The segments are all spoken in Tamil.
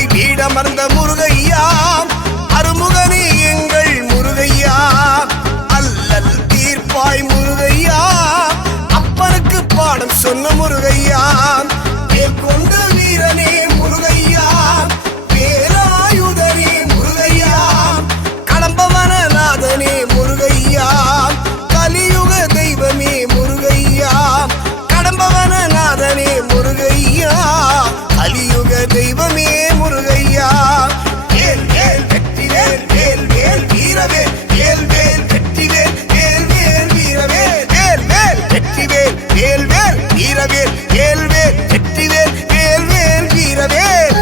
அறுபடை வீடமர்ந்த முருகையா, அருமுகனே எங்கள் முருகையா, அல்லல் தீர்ப்பாய் முருகையா, அப்பனுக்கு பாடம் சொன்ன முருகையா, கொண்ட வீரனே முருகையா, வேலாயுதனே முருகையா, கடம்பவனநாதனே முருகையா, கலியுக தெய்வமே முருகையா, கடம்பவனநாதனே முருகையா, கலியுக தெய்வமே முருகையா. வேல் வேல் வெற்றிவேல், வேல் வேல் வீரவேல், வேல் வேல் வெற்றிவேல், வேல் வேல் வீரவேல், வேல் வேல் வெற்றிவேல், வேல் வேல் வீரவேல், வேல் வேல் வெற்றிவேல், வேல் வேல் வீரவேல்.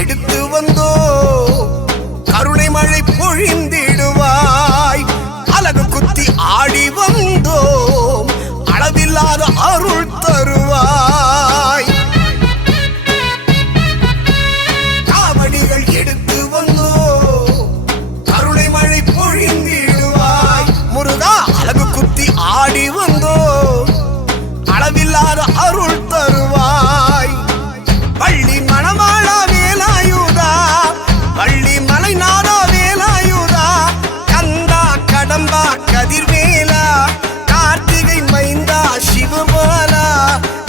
எடுத்து வந்தோ கருணை மழை பொழிந்திடுவாய், அழகு குத்தி ஆடி வந்தோம் அளவில்லாத அருள் தருவாய். காவடிகள் எடுத்து வந்தோ கருணை மழை பொழிந்திடுவாய், முருகா அழகு குத்தி ஆடி வந்தோ அளவில்லாத அருள் தருவாய். பள்ளி மணவாளா வேலாயுதா, பள்ளி மலைநாடா வேலாயுதா, கந்தா கடம்பா கதிர்வேலா, கார்த்திகை மைந்தா சிவபாலா,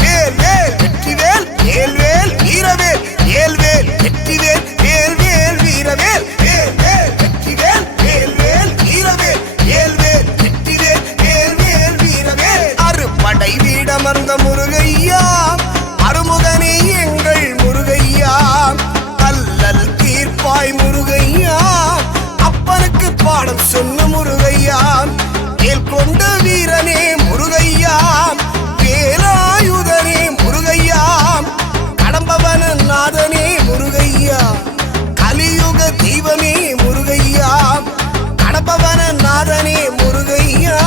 வேல் வேல் வெற்றிவேல், வேல் வேல் வீரவேல், வேல் வேல் வெற்றிவேல், வேல் வேல் வீரவேல், வேல் வேல் வெற்றிவேல், வேல் வேல் வீரவேல், வேல் வேல் வெற்றிவேல், வேல் வேல் வீரவேல். அறுபடை வீடமர்ந்த முருகையா, அருமுகனே எங்கள் முருகையா, அல்லல் தீர்ப்பாய் முருகையா, அப்பனுக்கு பாடம் சொன்ன முருகையா, வேல் கொண்ட வீரனே முருகையா, வேலாயுதனே முருகையா, கடம்பவனநாதனே முருகையா, கலியுக தெய்வமே முருகையா, கடம்பவனநாதனே முருகையா,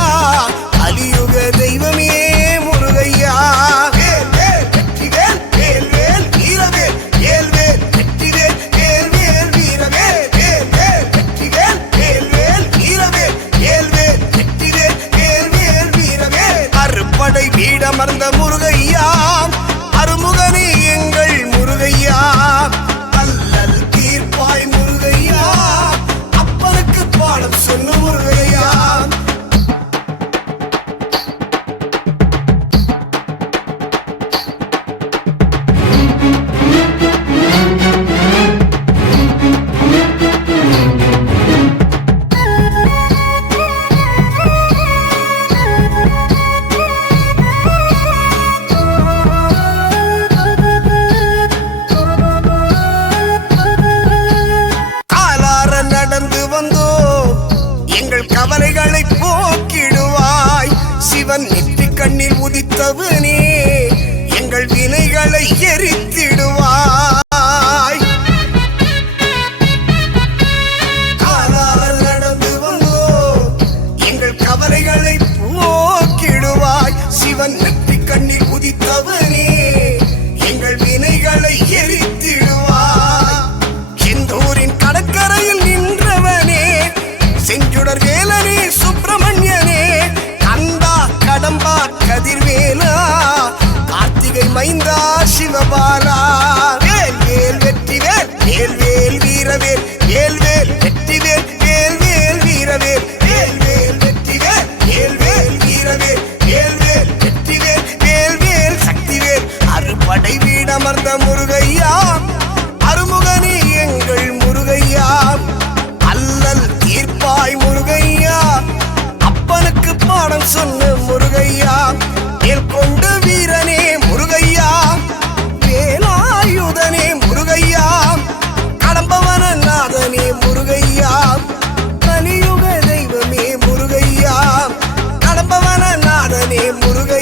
கலியுக தெய்வமே முருகையா. அறுபடை வீடமர்ந்த முருகையா, அருமுகனே எங்கள் முருகையா, அல்லல் தீர்ப்பாய் முருகையா, அப்பனுக்கு பாடம் சொன்ன முருகையா. கவலைகளை போக்கிடுவாய், சிவன் நெற்றி கண்ணில் உதித்தவனே எங்கள் வினைகளை எரித்திடுவாய். காலால் நடந்து வந்தோ எங்கள் கவலைகளை போக்கிடுவாய், சிவன் நெற்றி கண்ணில் உதித்தவனே எங்கள் வினைகளை எரித்திடுவாய். செந்தூரின் கடற்கரையில் நின்றவனே, செஞ்சுடர் வேலனே சுப்பிரமணியனே, கந்தா கடம்பா கதிர்வேலா, கார்த்திகை மைந்தா சிவபாலா, வேல் வேல் வெற்றிவேல், வேல் வேல் வீரவேல், வேல் வேல் வெற்றிவேல், வேல் வேல் வீரவேல், வேல் வேல் வெற்றிவேல், வேல் வேல் வீரவேல், வேல் வேல் வெற்றிவேல், வேல் வேல் சக்திவேல். அறுபடை வீடமர்ந்த முருகையா, அருமுகனே எங்கள் முருகையா, அல்லல் தீர்ப்பாய் முருகையா, அப்பனுக்கு பாடம் சொன்ன முருகையா, வேல் கொண்ட வீரனே முருகையா, வேலாயுதனே முருகையா, கடம்பவனநாதனே முருகையா, கலியுக தெய்வமே முருகையா, கடம்பவனநாதனே முருகையா.